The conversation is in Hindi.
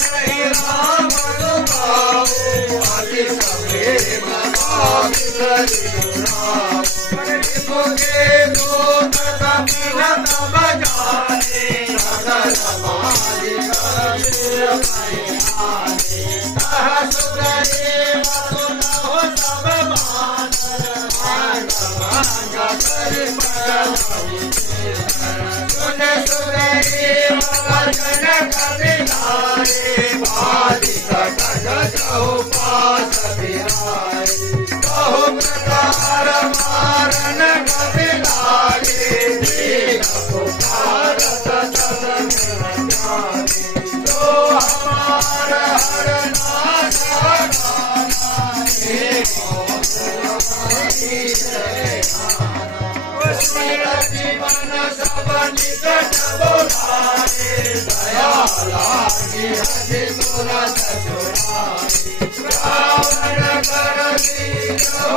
नहीं राम गाओ अति प्रेम भाव राम मुझे दो तथा बिना तब जाने सदर मारी सुरेव सुनो सब बानर मांग मांग कर सुन सुरेव वचन कविलाए बाधिक जग जहु पास बिहाए बहु प्रकार मारन कविलाए दीन पुकारत सदन जाने तो हमार हर नाथ जीवन सब निकट बोलाए दया लागी हरि सुरत चुराए रावण कर दीनो